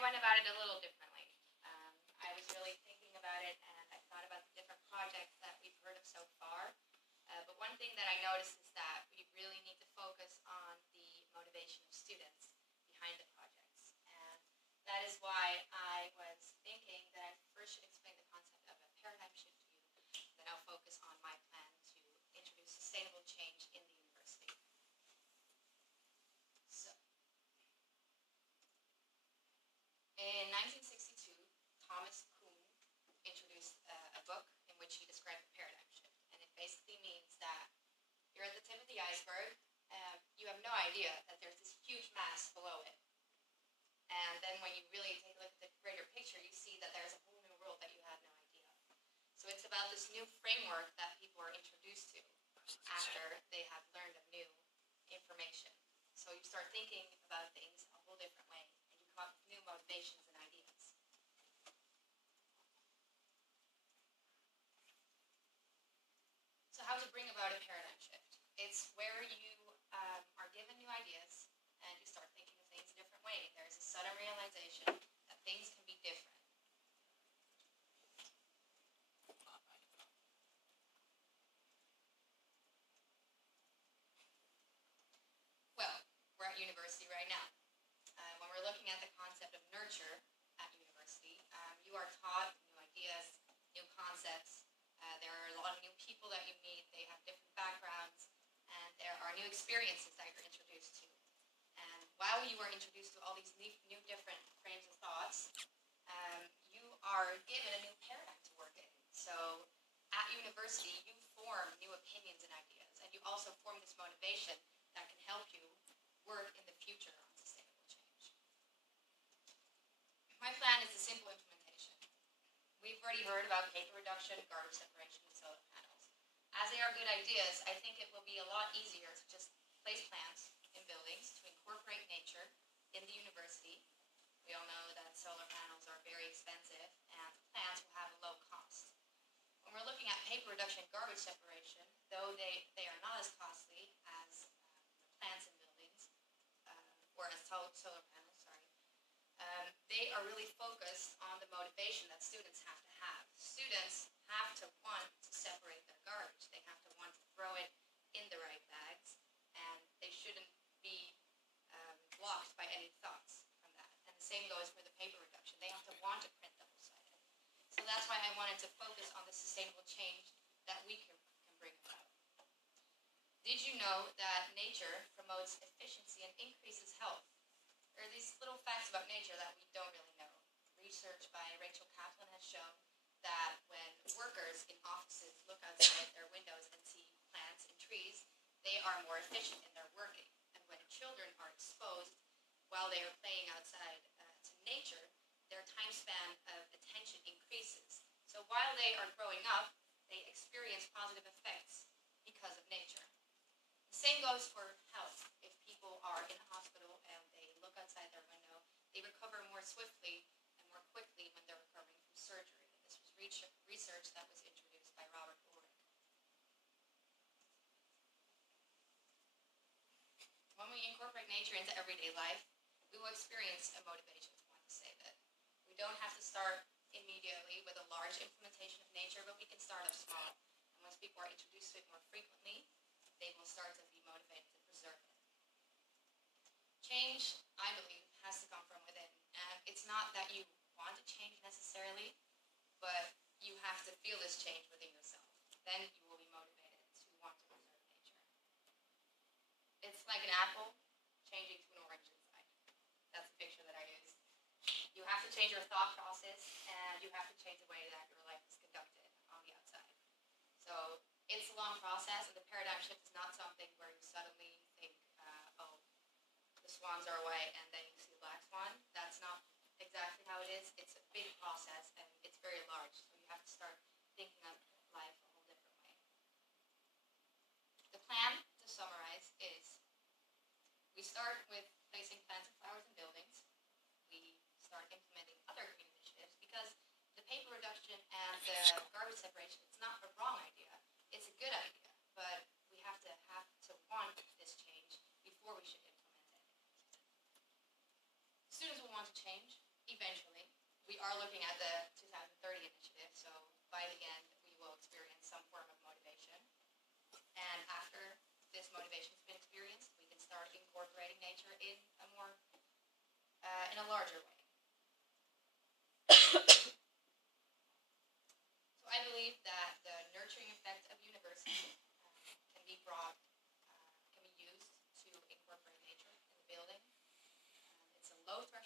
went about it a little differently. I was really thinking about it, and I thought about the different projects that we've heard of so far. But one thing that I noticed is that we really need to focus on the motivation of students behind the projects. And that is why I was thinking that I first should explain the concept of a paradigm shift to you. Then I'll focus on my plan to introduce sustainable change in the university. So, in 1962, Thomas Kuhn introduced a book in which he described a paradigm shift. And it basically means that you're at the tip of the iceberg, you have no idea that there's this huge mass below it. And then when you really take a look at the greater picture, you see that there's a whole new world that you had no idea. So it's about this new framework that people are introduced to after they have learned of new information. So you start thinking about things a whole different way, and you come up with new motivations and ideas. So how to bring about a paradigm shift? It's where you are given new ideas and you start thinking of things a different way. There's a sudden realization that things can be different. Well, we're at university right now. When we're looking at the concept of nurture at university, you are taught new ideas, new concepts. There are a lot of new people that you meet. They have different backgrounds, and there are new experiences that you're introduced to. And while you are introduced to all these new different frames of thoughts, you are given a new paradigm to work in. So at university, you form new opinions and ideas, and you also form this motivation that can help you work in the future on sustainable change. My plan is a simple implementation. We've already heard about paper reduction, garbage separation, and solar panels. As they are good ideas, I think it will be a lot easier to just place plants in buildings to incorporate nature in the university. We all know that solar panels are very expensive and plants will have a low cost. When we're looking at paper reduction and garbage separation, though they are not as costly as plants in buildings, or as solar panels, they are really focused on the motivation that students have to have. Students have to want to separate their garbage. They have to want to throw it in the right bags, and they shouldn't be blocked by any thoughts from that. And the same goes for the paper reduction. They have to want to print double-sided. So that's why I wanted to focus on the sustainable change that we can bring about. Did you know that nature promotes efficiency and increases health? There are these little facts about nature that we don't really know. Research by Rachel Kaplan has shown that when workers in offices look outside their windows and see plants and trees, they are more efficient in their working. And when children are exposed while they are playing outside to nature, their time span of attention increases. So while they are growing up, they experience positive effects because of nature. The same goes for health. If people are in a hospital and they look outside their window, they recover more swiftly and more quickly when they're recovering from surgery. And this was research that was introduced by Robert Ulrich. When we incorporate nature into everyday life, we will experience a motivation to want to save it. We don't have to start immediately with a large implementation of nature, but we can start off small. And once people are introduced to it more frequently, they will start to be motivated to preserve it. Change, I believe, has to come from within. And it's not that you want to change necessarily, but you have to feel this change within yourself. Then you will be motivated to want to preserve nature. It's like an apple changing to an orange inside. That's the picture that I used. You have to change your thought process, and you have to change the way that your life is conducted on the outside. So it's a long process, and the paradigm shift is not something where you suddenly think, oh, the swans are white, and then you see a black swan. That's not exactly how it is. It's a big process, and it's very large, so you have to start thinking of life a whole different way. The plan, to summarize, is we start with placing plants and flowers in buildings. We start implementing other green initiatives, because the paper reduction and the garbage separation, it's not a wrong idea. It's a good idea, but we have to want this change before we should implement it. Students will want to change if are looking at the 2030 initiative, so by the end we will experience some form of motivation. And after this motivation has been experienced, we can start incorporating nature in a more, in a larger way. So I believe that the nurturing effect of university can be brought, can be used to incorporate nature in the building. It's a low threshold